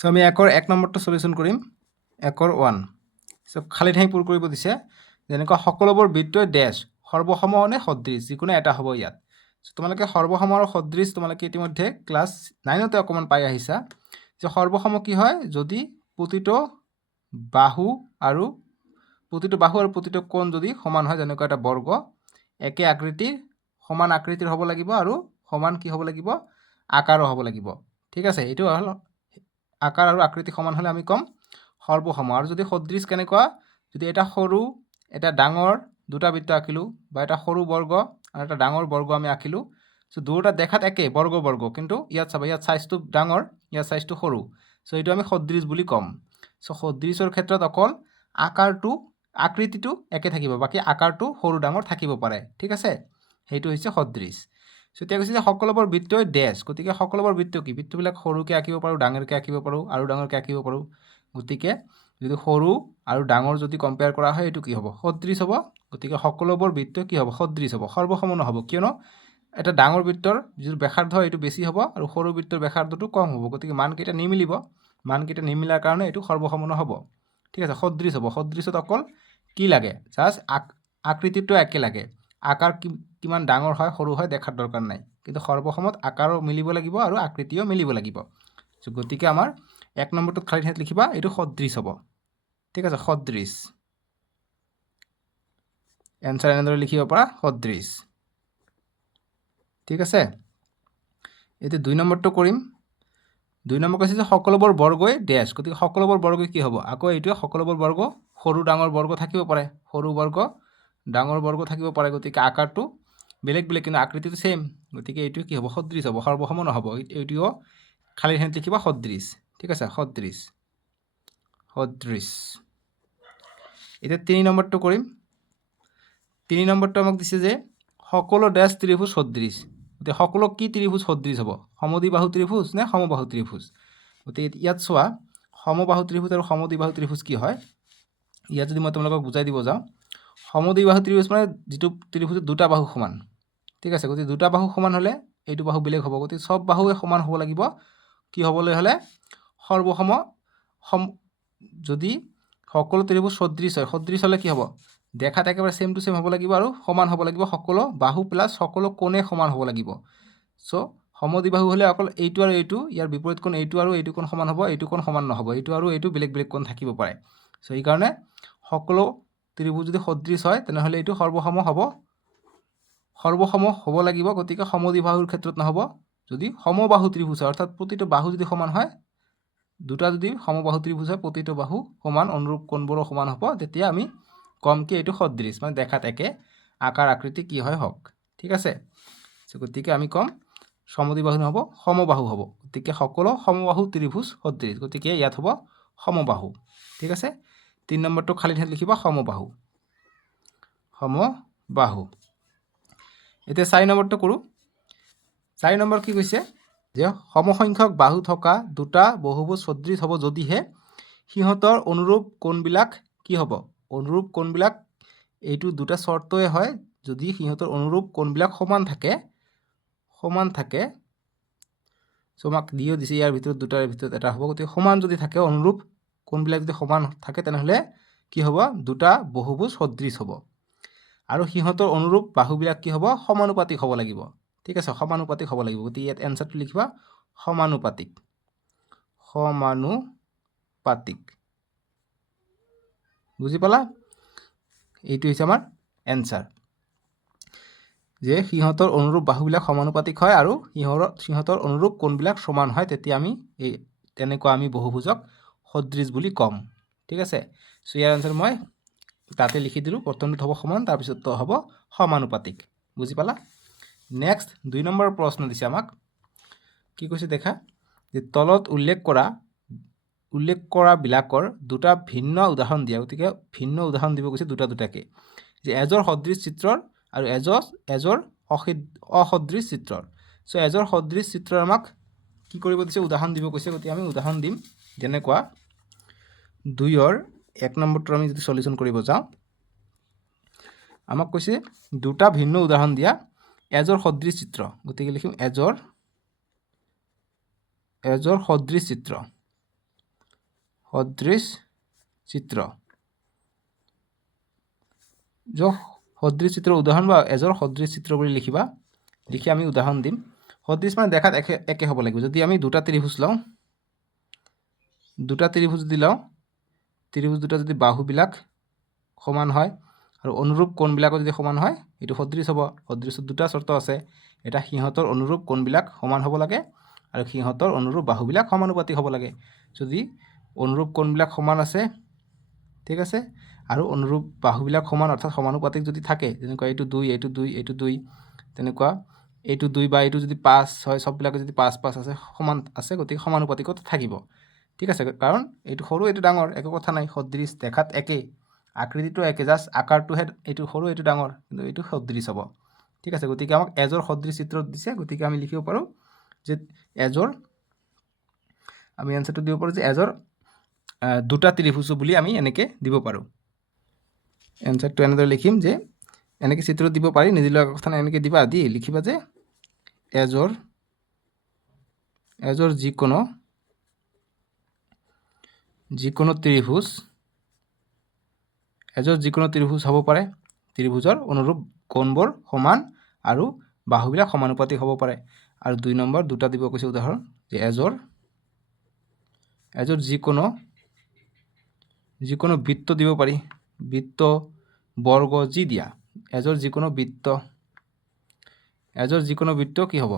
so আমি একৰ 1 নম্বৰটো সলিউশন কৰিম একৰ 1 সো খালি ঠাই পূৰ কৰিব দিছে যেনেকৈ সকলোবোৰ বৃত্তই ড্যাশ সৰ্বসম নে সদৃশ যিকোনো এটা হ'ব ইয়াত সো তোমালোকে সৰ্বসম আৰু সদৃশ তোমালোকে ইতিমধ্যে ক্লাস 9তে অকমান পাই আহিছা যে সৰ্বসম কি হয় যদি প্ৰতিটো বাহু আৰু প্ৰতিটো কোণ যদি সমান হয় যেনেকৈ এটা বৰ্গ একে আকৃতিৰ সমান আকৃতিৰ হ'ব লাগিব আৰু সমান কি হ'ব লাগিব আকাৰো হ'ব লাগিব ঠিক আছে এইটো হল আকাৰ আৰু আকৃতি সমান হলে আমি কম সৰ্বসম আৰু যদি সদৃশ কেনেকুৱা যদি এটা সৰু এটা ডাঙৰ দুটা বৃত্ত আঁকিলো বা এটা সৰু বৰ্গ আৰু এটা ডাঙৰ বৰ্গ আমি আঁকিলো সো দুটা দেখাত একে বৰ্গ কিন্তু ইয়াত চাবা ইয়াত সাইজটো ডাঙৰ ইয়াত সাইজটো সৰু সো এইটো আমি সদৃশ বুলি কম সো সদৃশৰ ক্ষেত্ৰত অকল আকাৰটো আকৃতিটো একে থাকিব বাকি আকাৰটো সৰু ডাঙৰ থাকিব পাৰে ঠিক আছে সেইটো হৈছে সদৃশ সো এতিয়া কৈছে যে সকলোবোৰ বৃত্তই ড্যাশ গতিকে সকলোবোৰ বৃত্ত কি বৃত্তবিলাক সৰুকে আঁকিব পাৰো ডাঙৰকে আঁকিব পাৰো আৰু ডাঙৰকে আঁকিব পাৰো গতিকে যদি সৰু আৰু ডাঙৰ যদি কম্পেয়াৰ কৰা হয় এটো কি হ'ব সদৃশ হ'ব গতিকে সকলোবোৰ বৃত্ত কি হ'ব সদৃশ হ'ব সৰ্বসম নহ'ব কিয়নো এটা ডাঙৰ বৃত্তৰ যিটো ব্যাসাৰ্ধ এটো বেছি হ'ব আৰু সৰু বৃত্তৰ ব্যাসাৰ্ধটো কম হ'ব গতিকে মানকেইটা নিমিলিব মানকেইটা নিমিলাৰ কাৰণে এটো সৰ্বসম নহ'ব ঠিক আছে সদৃশ হ'ব সদৃশত অকল কি লাগে জাস্ট আকৃতিটো একে লাগে আকাৰ কিমান ডাঙৰ হয় সৰু হয় দেখাৰ দৰকাৰ নাই কিন্তু সৰ্বসমত আকাৰো মিলিব লাগিব আৰু আকৃতিও মিলিব লাগিব সো গতিকে আমাৰ 1 নম্বৰটো খালি ঠাইত লিখিবা এটো সদৃশ হ'ব ঠিক আছে সদৃশ এনসার এনেদৰে লিখিব পৰা সদৃশ ঠিক আছে এতে 2 নম্বৰটো কৰিম 2 নম্বৰ কৈছে যে সকলোবোৰ বৰ্গই ড্যাশ গতিকে সকলোবোৰ বৰ্গ কি হ'ব আকৌ এইটো সকলোবোৰ বৰ্গ সৰু ডাঙৰ বৰ্গ থাকিব পাৰে সৰু বৰ্গ ডাঙৰ বৰ্গ থাকিব পাৰে গতিকে আকাৰটো বেলেগ বেলেগ কিন্তু আকৃতিটো সেম গতিকে এইটো কি হ'ব সদৃশ হ'ব সৰ্বসম নহ'ব এইটোও খালি ঠাইত লিখিবা সদৃশ ঠিক আছে সদৃশ সদৃশ এটা 3 নম্বৰটো কৰিম 3 নম্বৰটো আমাক দিছে যে সকলো ড্যাশ ত্ৰিভুজ সদৃশ গতিকে সকলো কি ত্ৰিভুজ সদৃশ হ'ব সমদ্বিবাহু ত্ৰিভুজ নে সমবাহু ত্ৰিভুজ গতিকে ইয়াত চোৱা সমবাহু ত্ৰিভুজ আৰু সমদ্বিবাহু ত্ৰিভুজ কি হয় ইয়াত যদি মই তোমালোকক বুজাই দিব যাওঁ সমদ্বিবাহু ত্ৰিভুজ মানে যেটো ত্ৰিভুজৰ দুটা বাহু সমান ঠিক আছে গতিকে দুটা বাহু সমান হলে এইটো বাহু বেলেগ হ'ব গতিকে সব বাহুৱে সমান হ'ব লাগিব কি হ'বলৈ হলে সৰ্বসম যদি সকলো ত্ৰিভুজ সদৃশ হয় সদৃশ হলে কি হ'ব দেখাত একেবাৰে সেম টু সেম হ'ব লাগিব আৰু সমান হ'ব লাগিব সকলো বাহু প্লাস সকলো কোণে সমান হ'ব লাগিব সো সমদ্বিবাহু হলে অকল এইটো আৰু এইটো ইয়াৰ বিপৰীত কোণ এইটো আৰু এইটো কোণ সমান হ'ব এইটো কোণ সমান নহ'ব এইটো আৰু এইটো বেলেগ বেলেগ কোণ থাকিব পাৰে সো এই কাৰণে সকলো ত্ৰিভুজ যদি সদৃশ হয় তেনেহলে এইটো সৰ্বসম হ'ব লাগিব গতিকে সমদ্বিবাহুৰ ক্ষেত্ৰত নহ'ব যদি সমবাহু ত্ৰিভুজ হয় অৰ্থাৎ প্ৰতিটো বাহু যদি সমান হয় দুটা যদি সমবাহু ত্ৰিভুজ হয় প্ৰতিটো বাহু সমান অনুৰূপ কোণবোৰো সমান হ'ব তেতিয়া আমি কমকে এইটো সদৃশ মানে দেখাত একে আকাৰ আকৃতি কি হয় হওক ঠিক আছে সো গতিকে আমি কম সমদ্বিবাহু নহ'ব সমবাহু হ'ব গতিকে সকলো সমবাহু ত্ৰিভুজ সদৃশ গতিকে ইয়াত হ'ব সমবাহু ঠিক আছে 3 নম্বৰটো খালি ঠাইত লিখিবা সমবাহু এতিয়া 4 নম্বৰটো কৰো 4 নম্বৰ কি কৈছে যে সমসংখ্যক বাহু থকা দুটা বহুভুজ সদৃশ হ'ব যদিহে সিহঁতৰ অনুৰূপ কোণবিলাক কি হ'ব অনুৰূপ কোণবিলাক এইটো দুটা শৰ্তয়ে হয় যদি সিহঁতৰ অনুৰূপ কোণবিলাক সমান থাকে সো আমাক দিও দিছে ইয়াৰ ভিতৰত দুটাৰ ভিতৰত এটা হ'ব গতিকে সমান যদি থাকে অনুৰূপ কোণবিলাক যদি সমান থাকে তেনেহলে কি হ'ব দুটা বহুভুজ সদৃশ হ'ব আৰু সিহঁতৰ অনুৰূপ বাহুবিলাক কি হ'ব সমানুপাতিক হ'ব লাগিব ঠিক আছে সমানুপাতিক হ'ব লাগিব গতিকে ইয়াত এনসারটো লিখিবা সমানুপাতিক বুজি পালা এইটো হৈছে আমাৰ এনসাৰ যে সিহঁতৰ অনুৰূপ বাহুবিলাক সমানুপাতিক হয় আৰু সিহঁতৰ অনুৰূপ কোণবিলাক সমান হয় তেতিয়া আমি এই তেনেকুৱা আমি বহুভুজক সদৃশ বুলি কম ঠিক আছে সো ইয়াৰ আনসাৰ মই তাতে লিখি দিলো প্ৰথমটো হ'ব সমান তাৰ পিছত হ'ব সমানুপাতিক বুজি পালা নেক্সট 2 নম্বৰ প্ৰশ্ন দিছে আমাক কি কৈছে দেখা যে তলত উল্লেখ কৰা বিলাকৰ দুটা ভিন্ন উদাহৰণ দিয়া গতিকে ভিন্ন উদাহৰণ দিব কৈছে দুটাকে যে এজৰ সদৃশ চিত্ৰৰ আৰু এজৰ অসদৃশ চিত্ৰৰ সো এজৰ সদৃশ চিত্ৰৰ আমাক কি কৰিব দিছে উদাহৰণ দিব কৈছে গতিকে আমি উদাহৰণ দিম যেনেকুৱা 2ৰ 1 নম্বৰটো আমি যদি সলিউশন কৰিব যাওঁ আমাক কৈছে দুটা ভিন্ন উদাহৰণ দিয়া এজৰ সদৃশ চিত্ৰ গতিকে লিখিম এজৰ সদৃশ চিত্ৰ সদৃশ চিত্ৰ সদৃশ চিত্ৰৰ উদাহৰণ বা এজৰ সদৃশ চিত্ৰ বুলি লিখিবা লিখি আমি উদাহৰণ দিম সদৃশ মানে দেখাত একে হ'ব লাগিব যদি আমি দুটা ত্ৰিভুজ লওঁ ত্ৰিভুজ দুটা যদি বাহুবিলাক সমান হয় আৰু অনুৰূপ কোণবিলাকো যদি সমান হয় এইটো সদৃশ হ'ব সদৃশত দুটা চৰ্ত আছে এটা সিহঁতৰ অনুৰূপ কোণবিলাক সমান হ'ব লাগে আৰু সিহঁতৰ অনুৰূপ বাহুবিলাক সমানুপাতিক হ'ব লাগে যদি অনুৰূপ কোণবিলাক সমান আছে ঠিক আছে আৰু অনুৰূপ বাহুবিলাক সমান অৰ্থাৎ সমানুপাতিক যদি থাকে যেনেকুৱা এইটো 2 এইটো 2 এইটো 2 তেনেকুৱা এইটো 2 বা এইটো যদি 5 হয় সববিলাক যদি 5 5 আছে সমান আছে গতিকে সমানুপাতিকত থাকিব ঠিক আছে কাৰণ এইটো সৰু এইটো ডাঙৰ একো কথা নাই সদৃশ দেখাত একে আকৃতিটো একে জাস্ট আকাৰটোহে এইটো সৰু এইটো ডাঙৰ কিন্তু এইটো সদৃশ হ'ব ঠিক আছে গতিকে আমাক এজৰ সদৃশ চিত্ৰ দিছে গতিকে আমি লিখিব পাৰোঁ যে এজৰ আমি এনসাৰটো দিব পাৰোঁ যে এজৰ দুটা ত্ৰিভুজ বুলি আমি এনেকৈ দিব পাৰোঁ এনসাৰটো এনেদৰে লিখিম যে এনেকৈ চিত্ৰ দিব পাৰি নিদিলেও কথা নাই এনেকৈ দিবা দি লিখিবা যে এজৰ যিকোনো ত্ৰিভুজ হ'ব পাৰে ত্ৰিভুজৰ অনুৰূপ কোণবোৰ সমান আৰু বাহুবিলাক সমানুপাতিক হ'ব পাৰে আৰু 2 নম্বৰ দুটা দিব কৈছে উদাহৰণ যে এজৰ যিকোনো বৃত্ত দিব পাৰি বৃত্ত বৰ্গ যি দিয়া এজৰ যিকোনো বৃত্ত কি হ'ব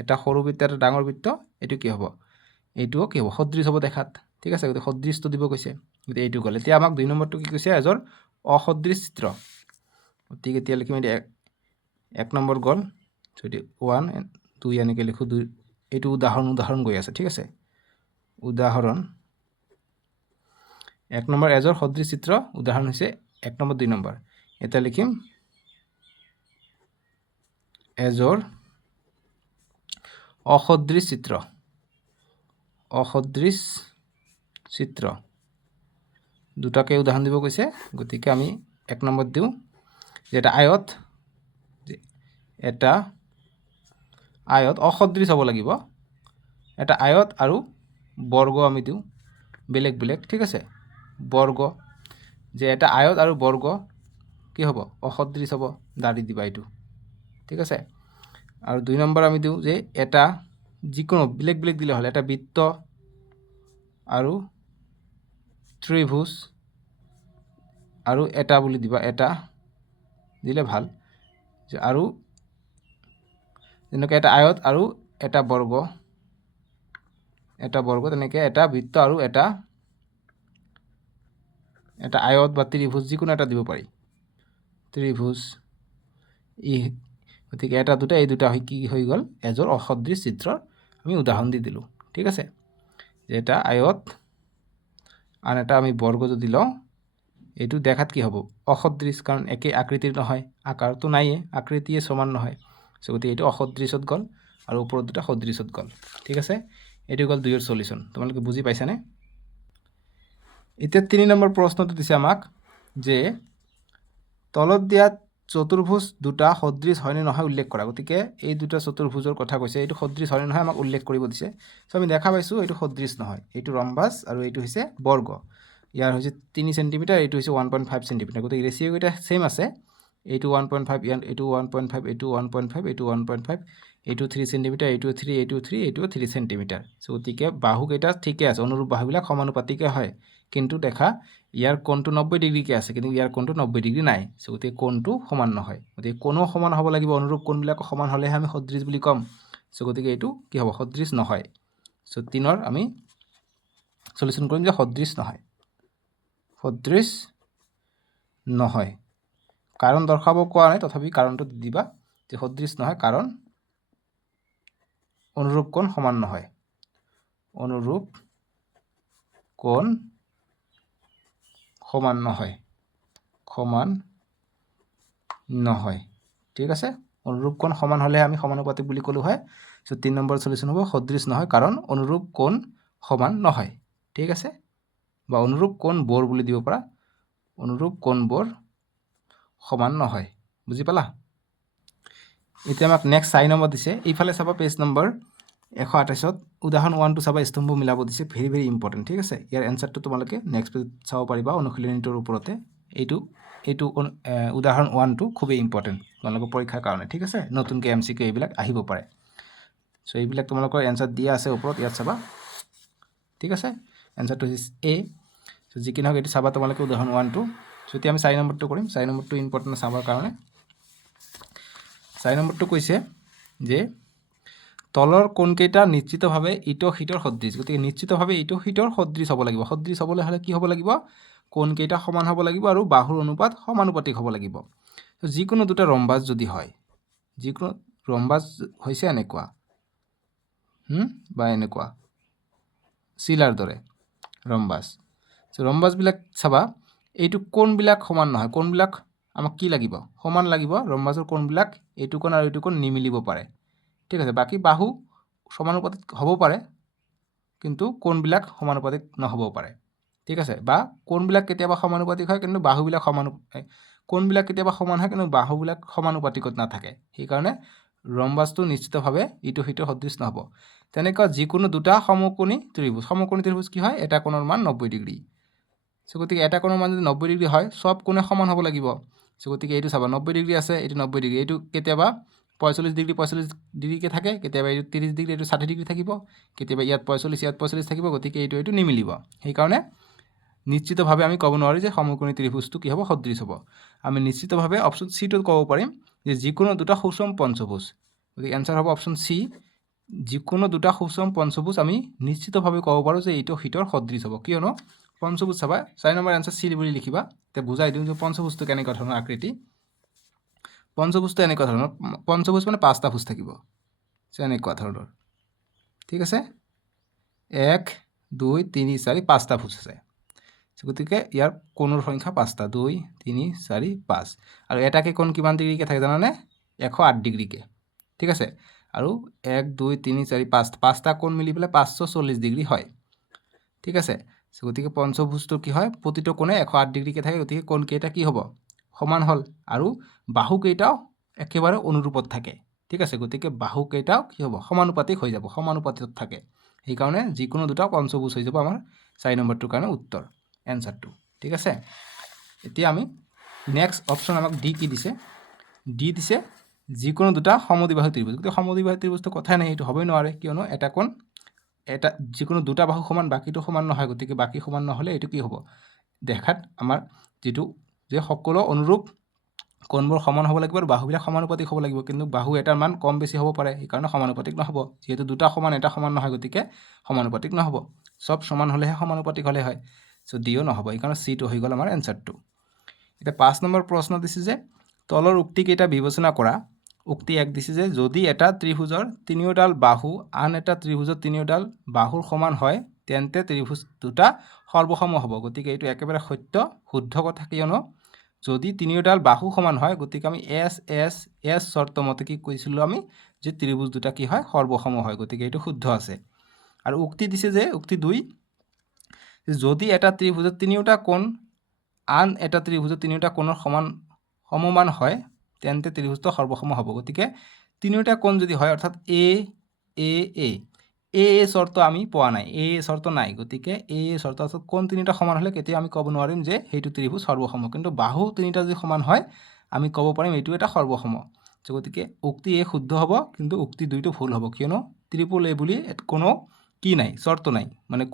এটা সৰু বৃত্ত এটা ডাঙৰ বৃত্ত এইটো কি হ'ব এইটোও কি হ'ব সদৃশ হ'ব দেখাত ঠিক আছে গতিকে সদৃশটো দিব কৈছে গতিকে এইটো গ'ল এতিয়া আমাক 2 নম্বৰটো কি কৈছে এজৰ অসদৃশ চিত্ৰ গতিকে এতিয়া লিখিম এতিয়া 1 নম্বৰ গ'ল যদি 1 2 এনেকৈ লিখোঁ 2 এইটো উদাহৰণ গৈ আছে ঠিক আছে উদাহৰণ 1 নম্বৰ এজৰ সদৃশ চিত্ৰ উদাহৰণ হৈছে 1 নম্বৰ 2 নম্বৰ এটা লিখিম এজৰ অসদৃশ চিত্ৰ দুটাকে উদাহৰণ দিব কৈছে গতিকে আমি 1 নম্বৰ দিওঁ যে এটা আয়ত অসদৃশ হ'ব লাগিব এটা আয়ত আৰু বৰ্গ আমি দিওঁ বেলেগ ঠিক আছে বৰ্গ যে এটা আয়ত আৰু বৰ্গ কি হ'ব অসদৃশ হ'ব দাঁড়ি দিবা এইটো ঠিক আছে আৰু 2 নম্বৰ আমি দিওঁ যে এটা যিকোনো বেলেগ দিলে হ'ল এটা বৃত্ত আৰু ত্ৰিভুজ আৰু এটা বুলি দিবা এটা দিলে ভাল যে আৰু যেনেকৈ এটা আয়ত আৰু এটা বৰ্গ তেনেকৈ এটা বৃত্ত আৰু এটা আয়ত বা ত্ৰিভুজ যিকোনো এটা দিব পাৰি ত্ৰিভুজ গতিকে এটা দুটা এই দুটা কি হৈ গ'ল এজৰ অসদৃশ চিত্ৰৰ আমি উদাহৰণ দি দিলোঁ ঠিক আছে যে এটা আয়ত আন এটা আমি বৰ্গ যদি লওঁ এইটো দেখাত কি হ'ব অসদৃশ কাৰণ একে আকৃতিৰ নহয় আকাৰটো নাইয়ে আকৃতিয়ে সমান নহয় গতিকে এইটো অসদৃশত গ'ল আৰু ওপৰত দুটা সদৃশত গ'ল ঠিক আছে এইটো গ'ল 2ৰ সলিউশন তোমালোকে বুজি পাইছানে এতিয়া 3 নম্বৰ প্ৰশ্নটো দিছে আমাক যে তলত দিয়া চতুৰ্ভুজ দুটা সদৃশ হয়নে নহয় উল্লেখ কৰা গতিকে এই দুটা চতুৰ্ভুজৰ কথা কৈছে এইটো সদৃশ হয়নে নহয় আমাক উল্লেখ কৰিব দিছে সো আমি দেখা পাইছোঁ এইটো সদৃশ নহয় এইটো ৰম্বাস আৰু এইটো হৈছে বৰ্গ ইয়াৰ হৈছে 3 সেন্টিমিটাৰ এইটো হৈছে 1.5 সেন্টিমিটাৰ গতিকে ৰেচিঅ কেইটা সেম আছে এইটো 1.5 এইটো 1.5 এইটো 1.5 এইটো 1.5 এইটো 3 সেন্টিমিটাৰ এইটো 3 এইটো 3 এইটো 3 সেন্টিমিটাৰ গতিকে বাহু কেইটা ঠিকে আছে অনুৰূপ বাহুবিলাক সমানুপাতিকে হয় কিন্তু দেখা ইয়াৰ কোণটো 90 ডিগ্ৰীকে আছে কিন্তু ইয়াৰ কোণটো 90 ডিগ্ৰী নাই গতিকে কোণটো সমান নহয় গতিকে কোণো সমান হ'ব লাগিব অনুৰূপ কোণবিলাক সমান হ'লেহে আমি সদৃশ বুলি ক'ম গতিকে এইটো কি হ'ব সদৃশ নহয় 3ৰ আমি সলিউশন কৰিম যে সদৃশ নহয় কাৰণ দৰ্শাব কোৱা নাই তথাপি কাৰণটো দি দিবা যে সদৃশ নহয় কাৰণ অনুৰূপ কোণ সমান নহয় সমান নহয় ঠিক আছে অনুৰূপ কোণ সমান হ'লেহে আমি সমানুপাতিক বুলি ক'লো হয় 3 নম্বৰ সলিউশন হ'ব সদৃশ নহয় কাৰণ অনুৰূপ কোণ সমান নহয় ঠিক আছে বা অনুৰূপ কোণবোৰ বুলি দিব পাৰা অনুৰূপ কোণবোৰ সমান নহয় বুজি পালা এতিয়া আমাক নেক্সট 4 নম্বৰ দিছে এইফালে চাবা পেজ নম্বৰ 128ত উদাহৰণ 1টো চাবা স্তম্ভ মিলাব দিছে ভেৰি ভেৰি ইম্পৰ্টেণ্ট ঠিক আছে ইয়াৰ এনসাৰটো তোমালোকে নেক্সট পেজত চাব পাৰিবা অনুশীলনীটোৰ ওপৰতে এইটো উদাহৰণ 1টো খুবেই ইম্পৰ্টেণ্ট তোমালোকৰ পৰীক্ষাৰ কাৰণে ঠিক আছে নতুনকৈ MCQ এইবিলাক আহিব পাৰে সো এইবিলাক তোমালোকৰ এনসাৰ দিয়া আছে ওপৰত ইয়াত চাবা ঠিক আছে এনসাৰটো হৈছে A সো যি কি নহওক এটো চাবা তোমালোকে উদাহৰণ 1টো সো এতিয়া আমি 4 নম্বৰটো কৰিম 4 নম্বৰটো ইম্পৰ্টেণ্ট চাবৰ কাৰণে 4 নম্বৰটো কৈছে যে তলৰ কোনকেইটা নিশ্চিতভাৱে ইটো হিটৰ সদৃশ গতিকে নিশ্চিতভাৱে ইটো হিটৰ সদৃশ হ'ব লাগিব সদৃশ হ'বলৈ হ'লে কি হ'ব লাগিব কোনকেইটা সমান হ'ব লাগিব আৰু বাহুৰ অনুপাত সমানুপাতিক হ'ব লাগিব যিকোনো দুটা ৰম্বাস যদি হয় যিকোনো ৰম্বাস হৈছে এনেকুৱা বা এনেকুৱা চিলাৰ দৰে ৰম্বাস ৰম্বাসবিলাক চাবা এইটো কোনবিলাক সমান নহয় কোনবিলাক আমাক কি লাগিব সমান লাগিব ৰম্বাসৰ কোনবিলাক এইটো কোণ আৰু এইটো কোণ নিমিলিব পাৰে ঠিক আছে বাকি বাহু সমানুপাতিক হ'ব পাৰে কিন্তু কোণবিলাক সমানুপাতিক নহ'ব পাৰে ঠিক আছে বা কোণবিলাক কেতিয়াবা সমানুপাতিক হয় কিন্তু বাহুবিলাক কোণবিলাক কেতিয়াবা সমান হয় কিন্তু বাহুবিলাক সমানুপাতিকত নাথাকে সেই কাৰণে ৰম্বাসটো নিশ্চিতভাৱে ইটো হিটৰ সদৃশ নহ'ব তেনেকুৱা যিকোনো দুটা সমকোণী ত্ৰিভুজ কি হয় এটা কোণৰ মান 90 ডিগ্ৰী সো গতিকে এটা কোণৰ মান যদি 90 ডিগ্ৰী হয় সব কোণে সমান হ'ব লাগিব সো গতিকে এইটো চাবা 90 ডিগ্ৰী আছে এইটো 90 ডিগ্ৰী এইটো কেতিয়াবা 45 ডিগ্ৰীকে থাকে কেতিয়াবা এইটো 30 ডিগ্ৰী এইটো 60 ডিগ্ৰী থাকিব কেতিয়াবা ইয়াত 45 থাকিব গতিকে এইটো নিমিলিব সেই কাৰণে নিশ্চিতভাৱে আমি ক'ব নোৱাৰি যে সমকোণী ত্ৰিভুজটো কি হ'ব সদৃশ হ'ব আমি নিশ্চিতভাৱে অপচন সি টো ক'ব পাৰিম যে যিকোনো দুটা সুষম পঞ্চভুজ গতিকে এনসাৰ হ'ব অপচন সি যিকোনো দুটা সুষম পঞ্চভুজ আমি নিশ্চিতভাৱে ক'ব পাৰোঁ যে এইটো হিটৰ সদৃশ হ'ব কিয়নো পঞ্চভুজ চাবা 4 নম্বৰ এনসাৰ সি বুলি লিখিবা তে বুজাই দিওঁ যে পঞ্চভুজটো কেনেকুৱা ধৰণৰ আকৃতি পঞ্চভুজটো এনেকুৱা ধৰণৰ পঞ্চভুজ মানে পাঁচটা ভুজ থাকিব এনেকুৱা ধৰণৰ ঠিক আছে 1 2 3 4 পাঁচটা ভুজ আছে গতিকে ইয়াৰ কোণৰ সংখ্যা 5টা 2 3 4 5 আৰু এটাকে কোণ কিমান ডিগ্ৰীকে থাকে জানানে 108 ডিগ্ৰীকে ঠিক আছে আৰু 1 2 3 4 5 পাঁচটা কোণ মিলি পেলাই 540 ডিগ্ৰী হয় ঠিক আছে গতিকে পঞ্চভুজটো কি হয় প্ৰতিটো কোণে 108 ডিগ্ৰীকে থাকে গতিকে কোণ কেইটা কি হ'ব সমান হ'ল আৰু বাহু কেইটাও একেবাৰে অনুৰূপত থাকে ঠিক আছে গতিকে বাহু কেইটাও কি হ'ব সমানুপাতিক হৈ যাব সমানুপাতিত থাকে সেই কাৰণে যিকোনো দুটা পঞ্চভুজ হৈ যাব আমাৰ 4 নম্বৰটোৰ কাৰণে উত্তৰ এনসারটো ঠিক আছে এতিয়া আমি নেক্সট অপশন আমাক ডি কি দিছে ডি দিছে যিকোনো দুটা সমদ্বিবাহু ত্রিভুজ কিন্তু সমদ্বিবাহু ত্রিভুজটো কথাই নাই এইটো হ'বই নোৱাৰে কিয়নো এটা কোণ এটা যিকোনো দুটা বাহু সমান বাকিটো সমান নহয় গতিকে বাকি সমান নহ'লে এইটো কি হ'ব দেখাত আমাৰ যেটো যে সকলো অনুৰূপ কোণবোৰ সমান হ'ব লাগিব আৰু বাহুবিলাক সমানুপাতিক হ'ব লাগিব কিন্তু বাহু এটাৰ মান কম বেছি হ'ব পাৰে এই কাৰণে সমানুপাতিক নহ'ব যেহেতু দুটা সমান এটা সমান নহয় গতিকে সমানুপাতিক নহ'ব সব সমান হ'লেহে সমানুপাতিক হ'লে হয় সো ডিও নহ'ব এই কাৰণে সি টো হৈ গ'ল আমাৰ এনসাৰটো এটা 5 নম্বৰ প্ৰশ্ন দিছে যে তলৰ উক্তি কেইটা বিবেচনা কৰা উক্তি 1 দিছে যে যদি এটা ত্ৰিভুজৰ তিনিওডাল বাহু আন এটা ত্ৰিভুজৰ তিনিওডাল বাহুৰ সমান হয় তেন্তে ত্ৰিভুজ দুটা সৰ্বসম হ'ব গতিকে এইটো একেবাৰে সত্য শুদ্ধ কথা কিয়নো যদি তিনিওডাল বাহু সমান হয় গতিকে আমি এস শর্ত মতে কি কৈছিলো আমি যে ত্রিভুজ দুটা কি হয় সর্বসম হয় গতিকে এইটো শুদ্ধ আছে আৰু উক্তি দিছে যে উক্তি 2 যদি এটা ত্ৰিভুজৰ তিনিওটা কোণ আন এটা ত্ৰিভুজৰ তিনিওটা কোণৰ সমমান হয় তেন্তে ত্ৰিভুজটো সৰ্বসম হ'ব গতিকে তিনিওটা কোণ যদি হয় অৰ্থাৎ এ শৰ্ত আমি পোৱা নাই এ শৰ্ত নাই গতিকে এ শৰ্ত অৰ্থাৎ কোণ তিনিটা সমান হলে কেতিয়া আমি ক'ব নোৱাৰিম যে হেইটো ত্ৰিভুজ সৰ্বসম কিন্তু বাহু তিনিটা যদি সমান হয় আমি ক'ব পাৰিম এইটো এটা সর্বসম গতিকে উক্তি এ শুদ্ধ হ'ব কিন্তু উক্তি 2টো ভুল হ'ব কিয়নো ত্রিপল এ বুলি কোনো কি নাই শর্ত নাই মানে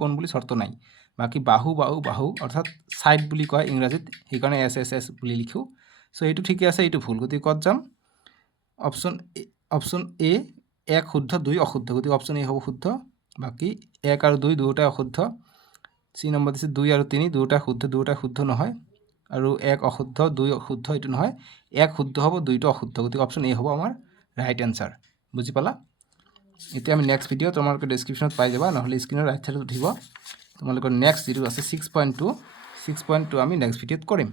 কোণ বুলি শর্ত নাই বাকি বাহু অর্থাৎ সাইড বুলি কয় ইংৰাজীত সেই কাৰণে এস বুলি লিখো সো এইটো ঠিকই আছে এইটো ভুল গতিকে কত যাম অপশন এ 1 শুদ্ধ 2 অশুদ্ধ গতিকে অপশন এ হ'ব শুদ্ধ বাকি 1 আৰু 2 দুটা অশুদ্ধ সি নম্বৰ দিছে 2 আৰু 3 দুটা শুদ্ধ নহয় আৰু 1 অশুদ্ধ 2 অশুদ্ধ এটো নহয় 1 শুদ্ধ হ'ব 2টো অশুদ্ধ গতিকে অপশন এ হ'ব আমাৰ ৰাইট আনসাৰ বুজি পালা এতিয়া আমি নেক্সট ভিডিও তোমালোকে ডেসক্ৰিপশনত পাই যাবা নহলে স্ক্ৰিনৰ ৰাইট সাইডত উঠিব তোমালোকৰ নেক্সট যিটো আছে 6.2 আমি নেক্সট ভিডিওত কৰিম